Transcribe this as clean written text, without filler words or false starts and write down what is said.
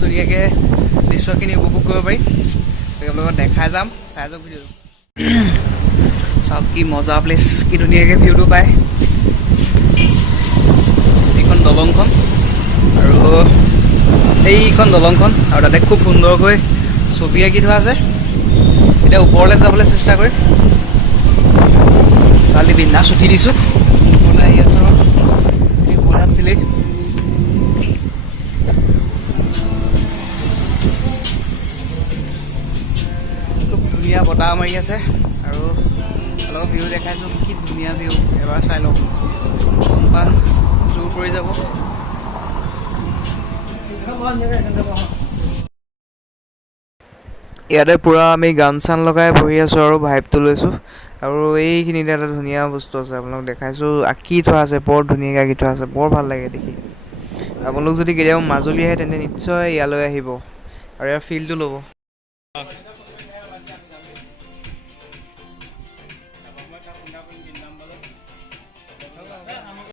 ধুনীয়াকৈ দৃশ্যখিনি উপভোগ কৰিব পাৰি। তেওঁলোকৰ লগত দেখাই যাম, চাই যাওক ভিডিঅ'টো। চাওক কি মজা প্লেচ, কি ধুনীয়াকৈ ভিউটো পায়। এইখন দলংখন আৰু এইখন দলংখন, আৰু তাতে খুব সুন্দৰকৈ ছবি আঁকি থোৱা আছে। এতিয়া ওপৰলৈ যাবলৈ চেষ্টা কৰিম। কালি বিন্দাছ উঠি দিছোঁ, ওপৰলৈ আহি আছোঁ আৰু এই ওপৰত আছিলেই। খুব ধুনীয়া বতাহ মাৰি আছে আৰু অলপ ভিউ দেখাইছোঁ। কি ধুনীয়া ভিউ, এবাৰ চাই লওক। কম্পান জোৰ পৰি যাব। ইয়াতে পূৰা আমি গান চান লগাই বহি আছোঁ আৰু ভাইবটো লৈছোঁ। আৰু এইখিনিতে এটা ধুনীয়া বস্তু আছে, আপোনালোক দেখাইছোঁ। আঁকি থোৱা আছে, বৰ ধুনীয়াকৈ আঁকি থোৱা আছে, বৰ ভাল লাগে দেখি। আপোনালোক যদি কেতিয়াবা মাজুলী আহে তেন্তে নিশ্চয় ইয়ালৈ আহিব আৰু ইয়াৰ ফিলটো ল'ব।